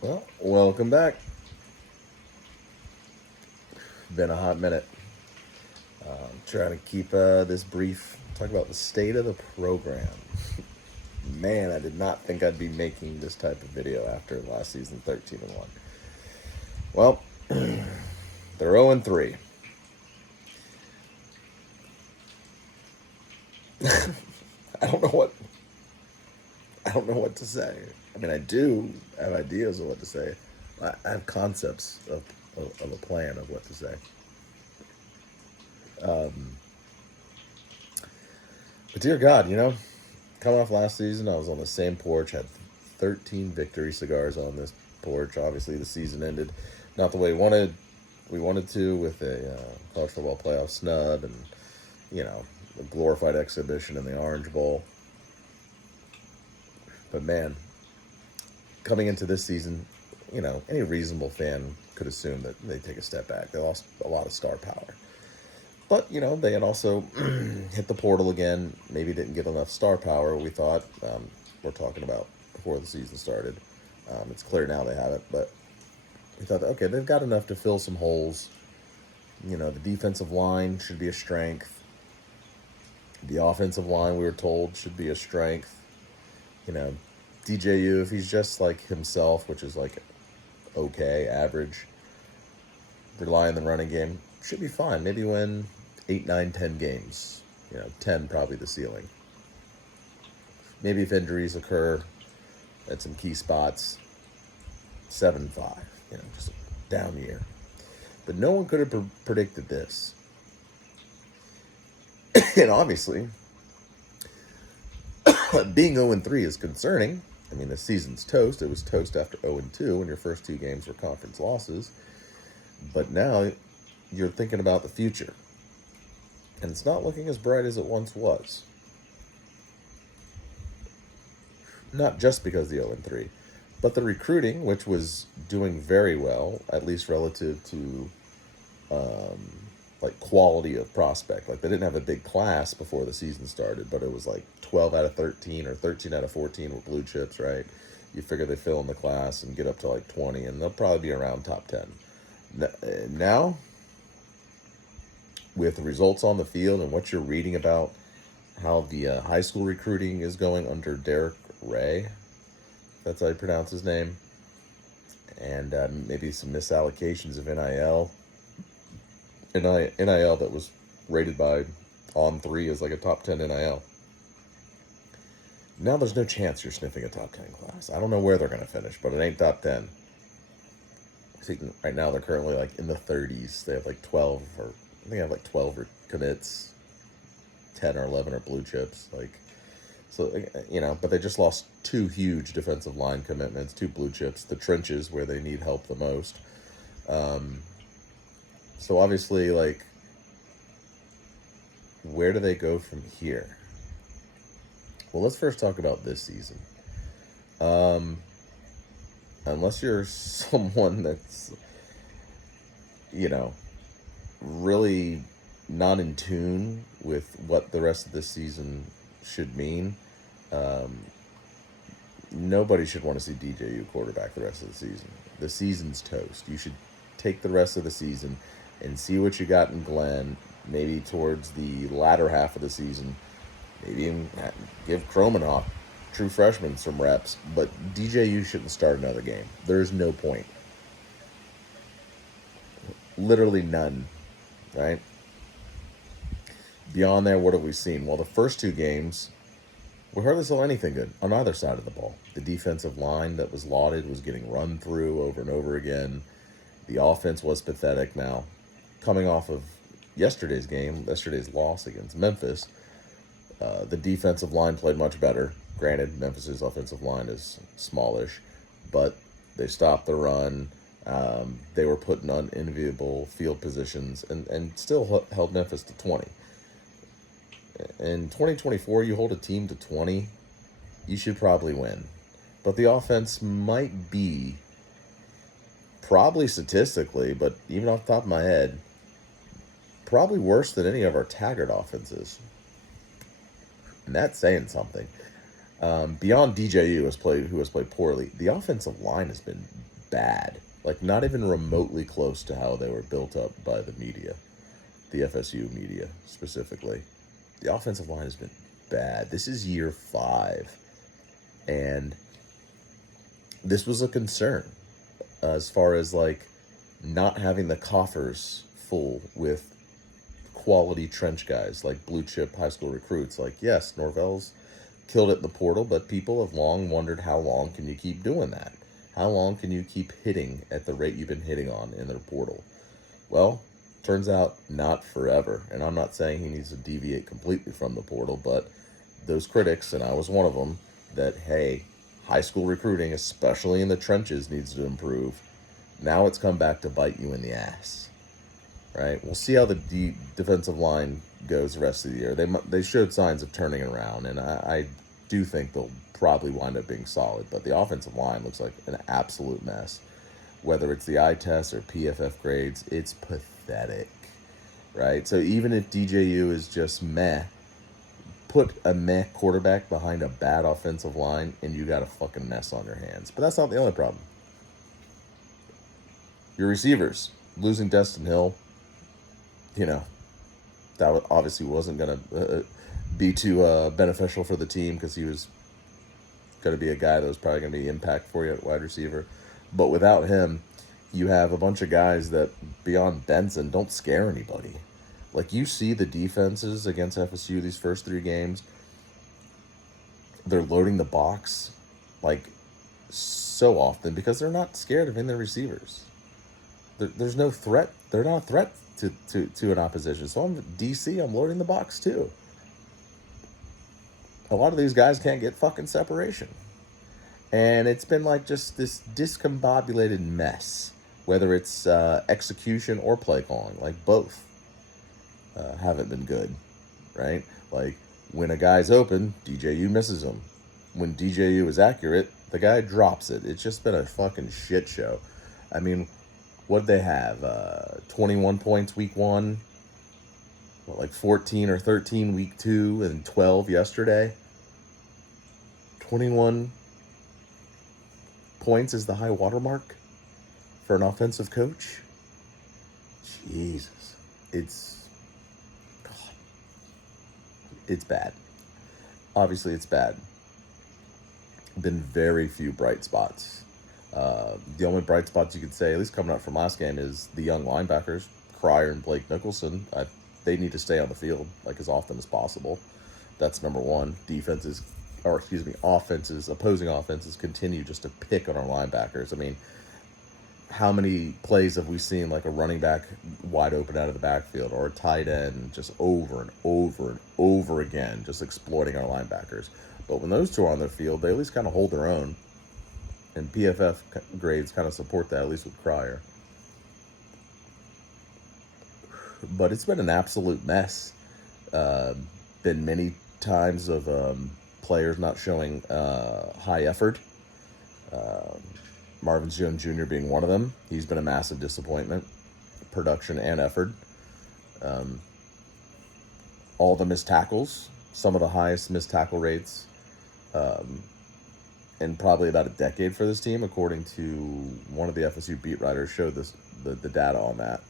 Well, welcome back. Been a hot minute. Trying to keep this brief. Talk about the state of the program. Man, I did not think I'd be making this type of video after last season 13-1. Well, they're 0-3. I don't know what I don't know what to say. I mean, I do have ideas of what to say. I have concepts of a plan of what to say. But dear God, coming off last season, I was on the same porch, had 13 victory cigars on this porch. Obviously, the season ended not the way we wanted to, with a college football playoff snub and, a glorified exhibition in the Orange Bowl. But man, coming into this season, any reasonable fan could assume that they take a step back. They lost a lot of star power. But, they had also hit the portal again. Maybe didn't get enough star power, we thought. We're talking about before the season started. It's clear now they haven't. But we thought, okay, they've got enough to fill some holes. The defensive line should be a strength. The offensive line, we were told, should be a strength. DJU, if he's just like himself, which is like okay, average, rely on the running game, should be fine. Maybe win 8, 9, 10 games. 10 probably the ceiling. Maybe if injuries occur at some key spots, 7-5. Just a down year. But no one could have predicted this. And obviously, being 0-3 is concerning. I mean, the season's toast. It was toast after 0-2 when your first 2 games were conference losses. But now you're thinking about the future. And it's not looking as bright as it once was. Not just because of the 0-3, but the recruiting, which was doing very well, at least relative to quality of prospect. Like, they didn't have a big class before the season started, but it was like 12 out of 13 or 13 out of 14 with blue chips, right? You figure they fill in the class and get up to like 20, and they'll probably be around top 10. Now, with the results on the field and what you're reading about how the high school recruiting is going under Derek Ray, that's how you pronounce his name, and maybe some misallocations of NIL that was rated by On3 as like a top 10 NIL. Now there's no chance you're sniffing a top 10 class. I don't know where they're going to finish, but it ain't top 10. I think right now they're currently like in the 30s. They have like 12, or I think they have like 12 commits, 10 or 11 are blue chips. But they just lost 2 huge defensive line commitments, 2 blue chips, the trenches where they need help the most. So obviously, where do they go from here? Well, let's first talk about this season. Unless you're someone that's, really not in tune with what the rest of this season should mean, nobody should want to see DJU quarterback the rest of the season. The season's toast. You should take the rest of the season and see what you got in Glenn, maybe towards the latter half of the season. Maybe even give Kromenhoff, true freshman, some reps. But DJU shouldn't start another game. There's no point. Literally none, right? Beyond there, what have we seen? Well, the first 2 games, we hardly saw anything good on either side of the ball. The defensive line that was lauded was getting run through over and over again. The offense was pathetic. Now, coming off of yesterday's loss against Memphis, the defensive line played much better. Granted, Memphis's offensive line is smallish, but they stopped the run. They were put in unenviable field positions and still held Memphis to 20. In 2024, you hold a team to 20, you should probably win. But the offense might be, probably statistically, but even off the top of my head, probably worse than any of our Taggart offenses. And that's saying something. Beyond DJU who has played poorly, the offensive line has been bad. Like, not even remotely close to how they were built up by the media, the FSU media specifically. The offensive line has been bad. This is year 5. And this was a concern as far as, like, not having the coffers full with quality trench guys, like blue chip high school recruits. Like, yes, Norvell's killed it in the portal, but people have long wondered, how long can you keep doing that? How long can you keep hitting at the rate you've been hitting on in their portal? Well, turns out not forever. And I'm not saying he needs to deviate completely from the portal, but those critics, and I was one of them, that, hey, high school recruiting, especially in the trenches, needs to improve. Now it's come back to bite you in the ass, right? We'll see how the defensive line goes the rest of the year. They showed signs of turning around, and I do think they'll probably wind up being solid. But the offensive line looks like an absolute mess. Whether it's the eye test or PFF grades, it's pathetic, right? So even if DJU is just meh, put a meh quarterback behind a bad offensive line, and you got a fucking mess on your hands. But that's not the only problem. Your receivers, losing Destin Hill, that obviously wasn't going to be too beneficial for the team, because he was going to be a guy that was probably going to be impact for you at wide receiver. But without him, you have a bunch of guys that, beyond Benson, don't scare anybody. Like, you see the defenses against FSU these first 3 games, they're loading the box, like, so often because they're not scared of in their receivers. There's no threat. They're not a threat to an opposition. So I'm DC, I'm loading the box too. A lot of these guys can't get fucking separation. And it's been like just this discombobulated mess, whether it's execution or play calling. Like, both haven't been good, right? Like, when a guy's open, DJU misses him. When DJU is accurate, the guy drops it. It's just been a fucking shit show. I mean, what did they have? 21 points week 1, like 14 or 13 week 2, and 12 yesterday. 21 points is the high watermark for an offensive coach. Jesus, it's bad. Obviously, it's bad. Been very few bright spots. The only bright spots you could say, at least coming up from last game, is the young linebackers, Cryer and Blake Nicholson. They need to stay on the field like as often as possible. That's number one. Opposing offenses continue just to pick on our linebackers. I mean, how many plays have we seen like a running back wide open out of the backfield, or a tight end just over and over and over again, just exploiting our linebackers? But when those two are on the field, they at least kind of hold their own. And PFF grades kind of support that, at least with Cryer. But it's been an absolute mess. Been many times of players not showing high effort. Marvin Jones Jr. being one of them. He's been a massive disappointment, production and effort. All the missed tackles, some of the highest missed tackle rates in probably about a decade for this team, according to one of the FSU beat writers, showed the data on that.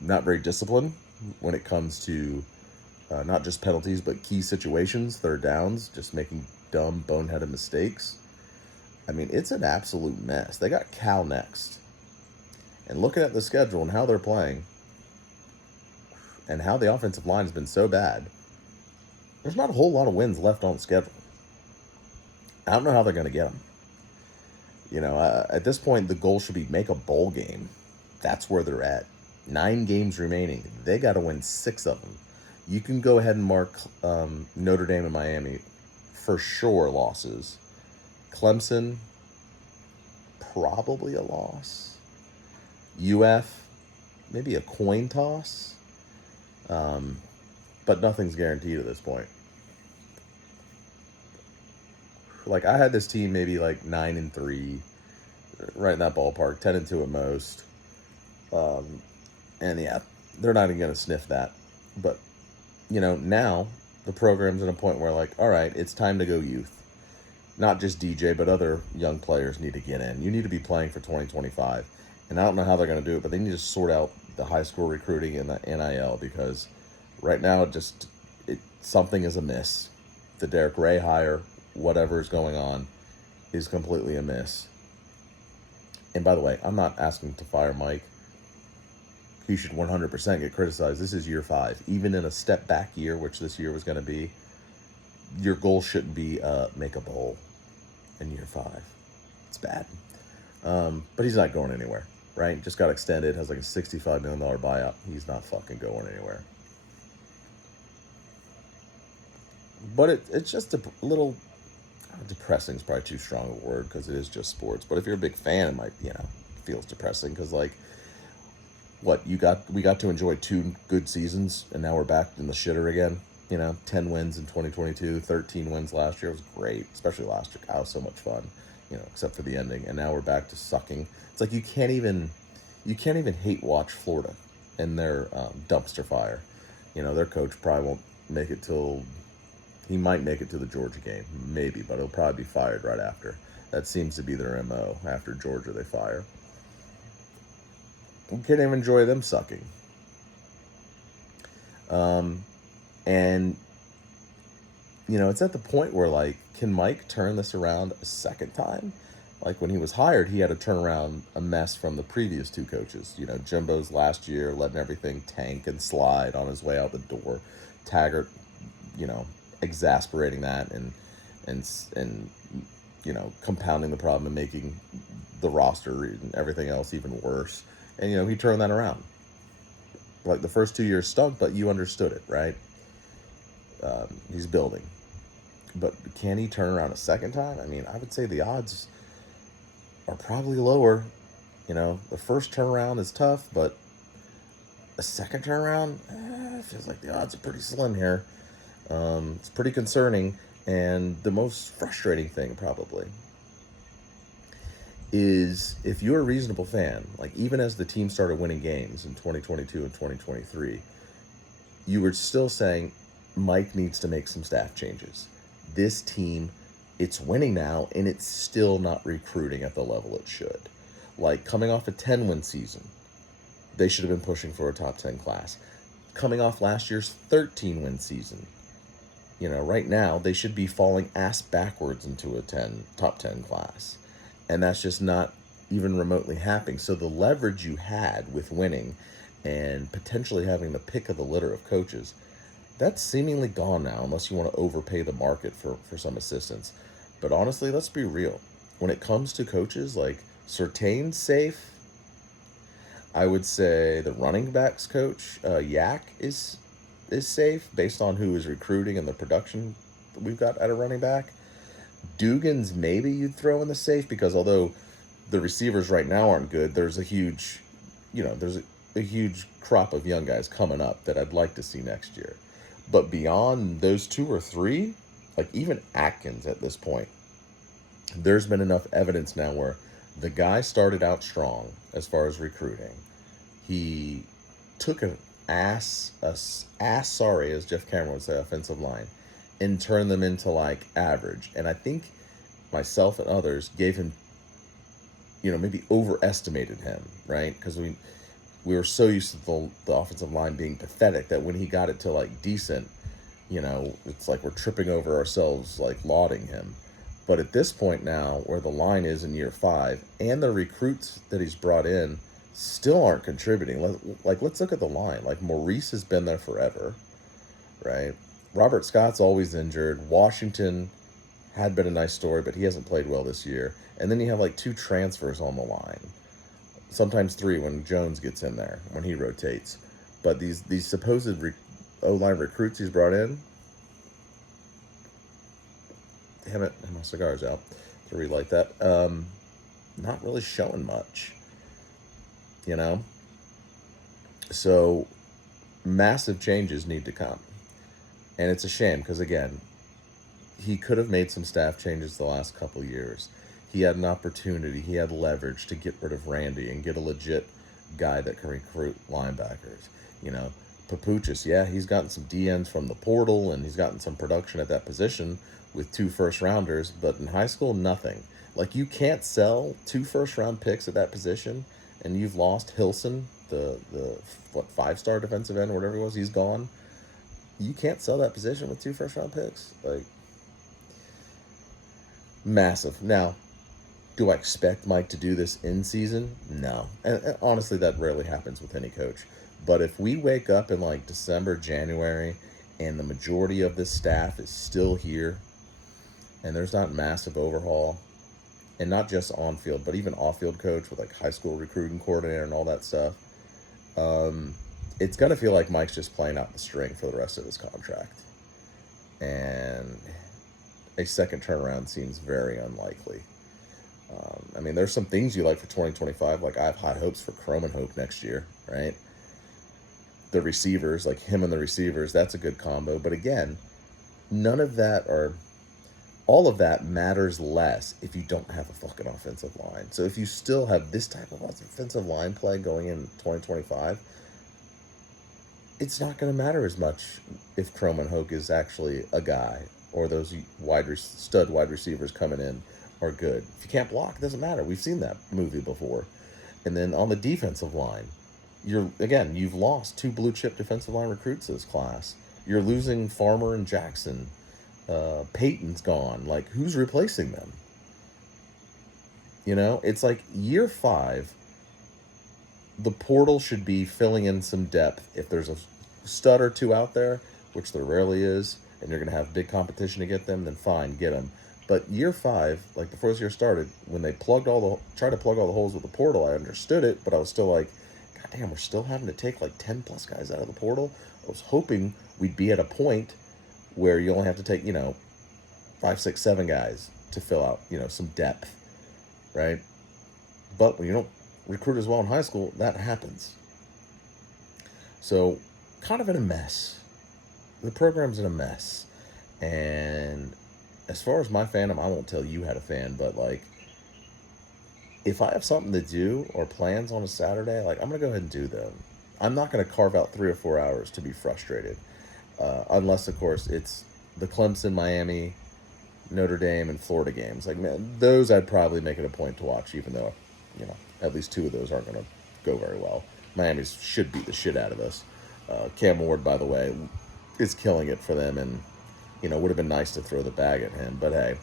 Not very disciplined when it comes to not just penalties, but key situations, third downs, just making dumb, boneheaded mistakes. I mean, it's an absolute mess. They got Cal next. And looking at the schedule and how they're playing, and how the offensive line has been so bad, there's not a whole lot of wins left on the schedule. I don't know how they're going to get them. At this point, the goal should be make a bowl game. That's where they're at. 9 games remaining. They got to win 6 of them. You can go ahead and mark Notre Dame and Miami for sure losses. Clemson, probably a loss. UF, maybe a coin toss. But nothing's guaranteed at this point. Like, I had this team maybe like 9-3, right in that ballpark, 10-2 at most. And yeah, they're not even going to sniff that. But, now the program's at a point where, like, all right, it's time to go youth. not just DJ, but other young players need to get in. You need to be playing for 2025. And I don't know how they're going to do it, but they need to sort out the high school recruiting and the NIL, because right now something is amiss. The Derek Ray hire, whatever is going on, is completely amiss. And by the way, I'm not asking to fire Mike. He should 100% get criticized. This is year 5. Even in a step back year, which this year was going to be, your goal shouldn't be make a bowl in year 5. It's bad. But he's not going anywhere, right? Just got extended, has like a $65 million buyout. He's not fucking going anywhere. But it's just a little, depressing is probably too strong a word, because it is just sports. But if you're a big fan, it might, feels depressing, because like, we got to enjoy 2 good seasons, and now we're back in the shitter again. 10 wins in 2022, 13 wins last year. It was great, especially last year. It was so much fun, except for the ending. And now we're back to sucking. It's like you can't even hate watch Florida and their dumpster fire. Their coach probably won't make it he might make it to the Georgia game, maybe, but he'll probably be fired right after. That seems to be their MO. After Georgia, they fire. We can't even enjoy them sucking. And, it's at the point where, like, can Mike turn this around a second time? Like, when he was hired, he had to turn around a mess from the previous 2 coaches. Jimbo's last year, letting everything tank and slide on his way out the door. Taggart, exasperating that and compounding the problem and making the roster and everything else even worse. And, he turned that around. Like, the first 2 years stunk, but you understood it, right? He's building. But can he turn around a second time? I mean, I would say the odds are probably lower. The first turnaround is tough, but a second turnaround, it feels like the odds are pretty slim here. It's pretty concerning. And the most frustrating thing, probably, is if you're a reasonable fan, like even as the team started winning games in 2022 and 2023, you were still saying Mike needs to make some staff changes. This team, it's winning now, and it's still not recruiting at the level it should. Like, coming off a 10-win season, they should have been pushing for a top 10 class. Coming off last year's 13-win season, right now, they should be falling ass backwards into a top 10 class. And that's just not even remotely happening. So the leverage you had with winning and potentially having the pick of the litter of coaches, that's seemingly gone now, unless you want to overpay the market for some assistance. But honestly, let's be real. When it comes to coaches, like, Surtain's safe. I would say the running backs coach, Yak, is safe based on who is recruiting and the production we've got at a running back. Dugan's maybe you'd throw in the safe, because although the receivers right now aren't good, there's a huge crop of young guys coming up that I'd like to see next year. But beyond those 2 or 3, like even Atkins at this point, there's been enough evidence now where the guy started out strong as far as recruiting. He took an ass sorry, as Jeff Cameron would say, offensive line, and turned them into like average. And I think myself and others gave him, maybe overestimated him, right? Because we were so used to the offensive line being pathetic that when he got it to like decent, it's like we're tripping over ourselves, like lauding him. But at this point now, where the line is in year 5, and the recruits that he's brought in still aren't contributing. Like, let's look at the line. Like, Maurice has been there forever, right? Robert Scott's always injured. Washington had been a nice story, but he hasn't played well this year. And then you have like 2 transfers on the line. Sometimes 3 when Jones gets in there, when he rotates. But these supposed O-line recruits he's brought in, damn it, my cigar's out to relight that. Not really showing much, So massive changes need to come. And it's a shame because, again, he could have made some staff changes the last couple years. He had an opportunity. He had leverage to get rid of Randy and get a legit guy that can recruit linebackers. Papuchis, yeah, he's gotten some DNs from the portal, and he's gotten some production at that position with 2 first-rounders, but in high school, nothing. Like, you can't sell 2 first-round picks at that position, and you've lost Hilson, the what, 5-star defensive end, or whatever he was, he's gone. You can't sell that position with 2 first-round picks. Like, massive. Now, do I expect Mike to do this in season? No. And honestly, that rarely happens with any coach. But if we wake up in like December, January, and the majority of this staff is still here, and there's not massive overhaul, and not just on field, but even off field coach with like high school recruiting coordinator and all that stuff, it's going to feel like Mike's just playing out the string for the rest of his contract. And a second turnaround seems very unlikely. I mean, there's some things you like for 2025. Like, I have high hopes for Chrome and Hope next year, right? The receivers, like him and the receivers, that's a good combo. But again, none of that all of that matters less if you don't have a fucking offensive line. So if you still have this type of offensive line play going in 2025, it's not going to matter as much if Chrome and Hoke is actually a guy, or those stud wide receivers coming in are good. If you can't block, it doesn't matter. We've seen that movie before. And then on the defensive line, you've lost 2 blue chip defensive line recruits this class. You're losing Farmer and Jackson. Peyton's gone. Like, who's replacing them? You know, it's like year 5. The portal should be filling in some depth. If there's a stud or 2 out there, which there rarely is, and you're going to have big competition to get them, then fine, get them. But year 5, like the first year started, when they tried to plug all the holes with the portal, I understood it, but I was still like, God damn, we're still having to take like 10 plus guys out of the portal. I was hoping we'd be at a point where you only have to take, 5, 6, 7 guys to fill out, some depth, right? But when you don't recruit as well in high school, that happens. So, kind of in a mess. The program's in a mess. And as far as my fandom, I won't tell you how to fan, but like, if I have something to do or plans on a Saturday, like, I'm going to go ahead and do them. I'm not going to carve out 3 or 4 hours to be frustrated. Unless, of course, it's the Clemson, Miami, Notre Dame, and Florida games. Like, man, those I'd probably make it a point to watch, even though, at least 2 of those aren't going to go very well. Miami should beat the shit out of us. Cam Ward, by the way, is killing it for them, and, would have been nice to throw the bag at him. But hey,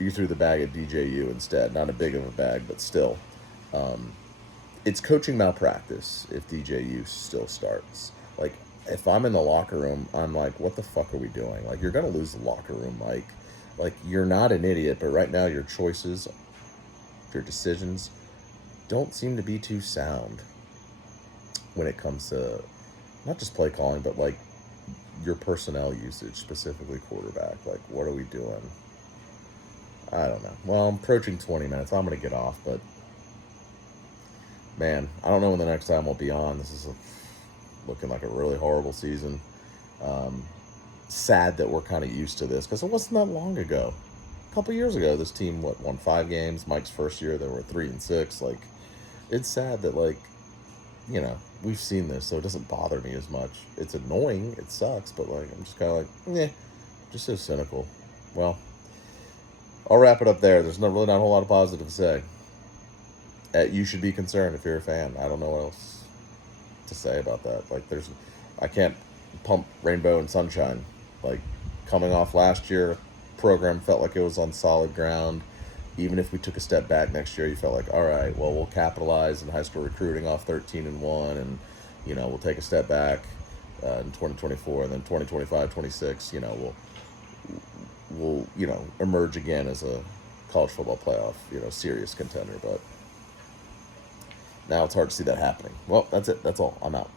you threw the bag at DJU instead. Not a big of a bag, but still. It's coaching malpractice if DJU still starts. Like, if I'm in the locker room, I'm like, what the fuck are we doing? Like, you're going to lose the locker room, Mike. Like, you're not an idiot, but right now your choices, your decisions, don't seem to be too sound when it comes to not just play calling, but, like, your personnel usage, specifically quarterback. Like, what are we doing? I don't know. Well, I'm approaching 20 minutes. I'm going to get off, but, man, I don't know when the next time we'll be on. This is looking like a really horrible season. Sad that we're kind of used to this, because it wasn't that long ago. A couple years ago, this team, won 5 games. Mike's first year, they were 3-6. Like, it's sad that, like, we've seen this, so it doesn't bother me as much. It's annoying, it sucks, but, like, I'm just kind of like, just so cynical. Well, I'll wrap it up there. There's really not a whole lot of positive to say. You should be concerned if you're a fan. I don't know what else to say about that. Like, I can't pump rainbow and sunshine. Like, coming off last year, program felt like it was on solid ground. Even if we took a step back next year, you felt like, all right, well, we'll capitalize in high school recruiting off 13-1, and we'll take a step back in 2024, and then 2025, 26, we'll emerge again as a college football playoff, serious contender. But now it's hard to see that happening. Well, that's it. That's all. I'm out.